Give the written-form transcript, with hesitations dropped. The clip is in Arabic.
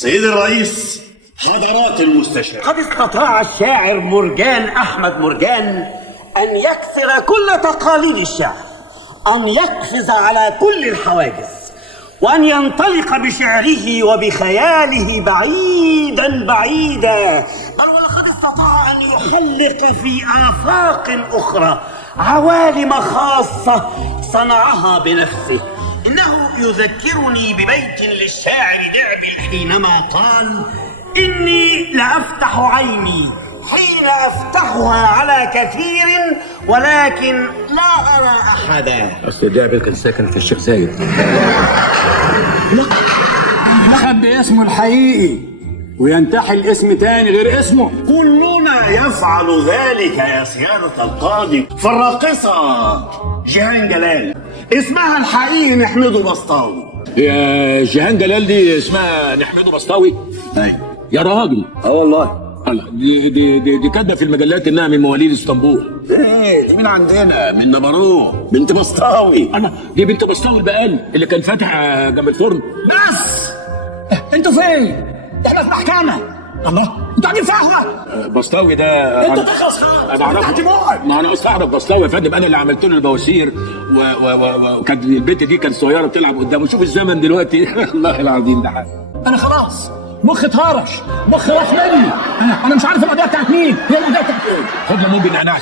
سيد الرئيس، حضرات المستشار، قد استطاع الشاعر مرجان أحمد مرجان أن يكسر كل تقاليد الشعر، أن يقفز على كل الحواجز، وأن ينطلق بشعره وبخياله بعيدا بعيدا، ولقد استطاع أن يحلق في آفاق أخرى عوالم خاصة صنعها بنفسه. إنه يذكرني ببيت للشاعر دعبل حينما قال: إني لأفتح عيني حين أفتحها على كثير ولكن لا أرى أحدا. أصل دعبل كان ساكن في الشيخ زايد. خبي اسمه الحقيقي وينتحل اسم تاني غير اسمه. كلنا يفعل ذلك يا سيادة القاضي. فالراقصة جيهان جلال اسمها الحقيقي نحمده بسطاوي. يا جيهان جلال دي اسمها نحمده بسطاوي؟ أيوة يا راجل. والله. دي كاتبه في المجلات انها من مواليد اسطنبول. ايه من عندنا من نبروه، بنت بسطاوي. دي بنت بسطاوي البقال اللي كان فاتح جنب الفرن. بس انتوا فين؟ احنا في محكمة. الله، انتوا قاعدين في قهوة. بسطاوي ده انتوا تخلص انا اعرفه. ما انا اصلا اعرف بسطاوي يا فندم، انا اللي عملت له البواسير وكانت البنت دي كانت صغيره بتلعب قدامه. شوف الزمن دلوقتي. الله العظيم ده حاجه. انا خلاص مخي اتهرش، مخي راح مني. انا مش عارف القضيه بتاعت مين، هي القضيه بتاعت ايه؟ خد له موج نعناع.